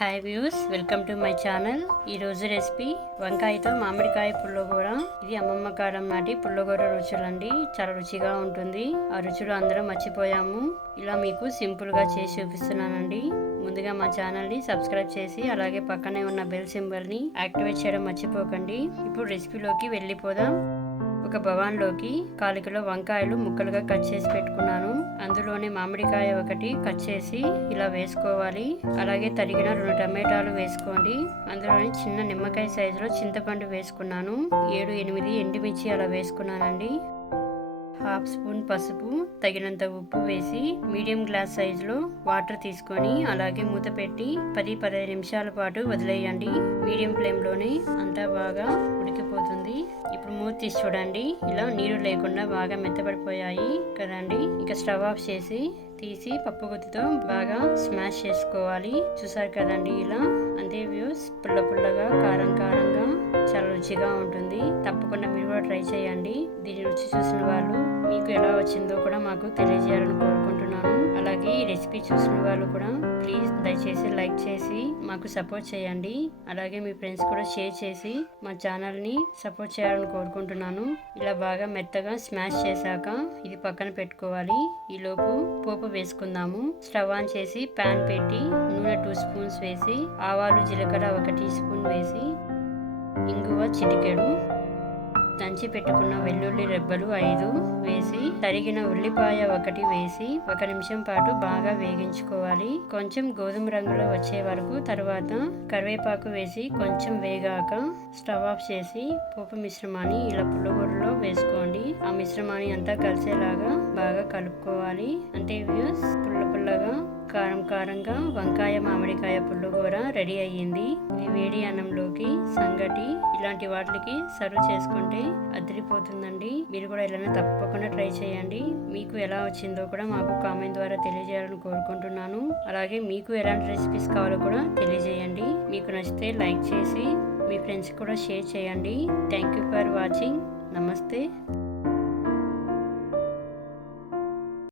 Hi views, welcome to my channel. ఈరోజు recipe వంకాయతో మామిడికాయ పుల్లగూర. ఇది అమ్మమ్మ కాలం నాటి పుల్లగూర రుచులండి. చాలా రుచిగా ఉంటుంది. ఆ రుచులు అందరం మర్చిపోయాము. ఇలా మీకు సింపుల్గా చేసి చూపిస్తున్నానండి. ముందుగా మా ఛానల్ని సబ్స్క్రైబ్ చేసి అలాగే పక్కనే ఉన్న బెల్ సింబల్ని యాక్టివేట్ చేయడం మర్చిపోకండి. ఇప్పుడు రెసిపీలోకి వెళ్ళిపోదాం. ఒక బగాన్లోకి 1/4 కిలో వంకాయలు ముక్కలుగా కట్ చేసి పెట్టుకున్నాను. అందులోనే మామిడికాయ ఒకటి కట్ చేసి ఇలా వేసుకోవాలి. అలాగే తరిగిన 2 టమాటాలు వేసుకోండి. అందులోనే చిన్న నిమ్మకాయ సైజులో చింతపండు వేసుకున్నాను. 7-8 ఎండుమిర్చి అలా వేసుకున్నానండి. 1/2 స్పూన్ పసుపు, తగినంత ఉప్పు వేసి మీడియం గ్లాస్ సైజులో వాటర్ తీసుకొని అలాగే మూత పెట్టి 10-15 నిమిషాల పాటు వదిలేయండి. మీడియం ఫ్లేమ్లోనే అంతా బాగా ఉడికిపోతుంది. ఇప్పుడు మూత తీసి చూడండి. ఇలా నీరు లేకుండా బాగా మెత్తబడిపోయాయి కదండి. ఇక స్టవ్ ఆఫ్ చేసి తీసి పప్పు గుత్తితో బాగా స్మాష్ చేసుకోవాలి. చూసారు కదండి. ఇలా అంతే వ్యూస్, పుల్లగా కారంగా చాలా రుచిగా ఉంటుంది. తప్పకుండా మీరు కూడా ట్రై చేయండి. దీని రుచి చూసిన వాళ్ళు మీకు ఎలా వచ్చిందో కూడా మాకు తెలియజేయాలని కోరుకుంటున్నాను. అలాగే ఈ రెసిపీ చూసిన వాళ్ళు కూడా ప్లీజ్ దయచేసి లైక్ చేసి మాకు సపోర్ట్ చేయండి. అలాగే మీ ఫ్రెండ్స్ కూడా షేర్ చేసి మా ఛానల్ని సపోర్ట్ చేయాలని కోరుకుంటున్నాను. ఇలా బాగా మెత్తగా స్మాష్ చేశాక ఇది పక్కన పెట్టుకోవాలి. ఈలోపు పోపు వేసుకుందాము. స్టవ్ ఆన్ చేసి ప్యాన్ పెట్టి నూనె 2 స్పూన్స్ వేసి ఆవాలు జీలకర్ర 1 టీ స్పూన్ వేసి ఇంగువ చిటికెడు, దంచి పెట్టుకున్న వెల్లుల్లి రెబ్బలు 5 వేసి తరిగిన ఉల్లిపాయ 1 వేసి 1 నిమిషం పాటు బాగా వేగించుకోవాలి. కొంచెం గోధుమ రంగులో వచ్చే వరకు. తర్వాత కరివేపాకు వేసి కొంచెం వేగాక స్టవ్ ఆఫ్ చేసి పోపు మిశ్రమాన్ని ఇలా పుల్లగూరలో వేసుకోండి. ఆ మిశ్రమాన్ని అంతా కలిసేలాగా బాగా కలుపుకోవాలి. అంటే వ్యూస్, పుల్లగా కారంగా వంకాయ మామిడికాయ పుల్లగూర రెడీ అయ్యింది. ఇది వేడి అన్నంలోకి, సంగటి ఇలాంటి వాటికి సర్వ్ చేసుకుంటే అదిరిపోతుందండి. మీరు కూడా ఇలానే తప్పకుండా ట్రై చేయండి. మీకు ఎలా వచ్చిందో కూడా మాకు కామెంట్ ద్వారా తెలియజేయాలని కోరుకుంటున్నాను. అలాగే మీకు ఎలాంటి రెసిపీస్ కావాలో కూడా తెలియజేయండి. మీకు నచ్చితే లైక్ చేసి మీ ఫ్రెండ్స్ కూడా షేర్ చేయండి. Thank you for watching. నమస్తే.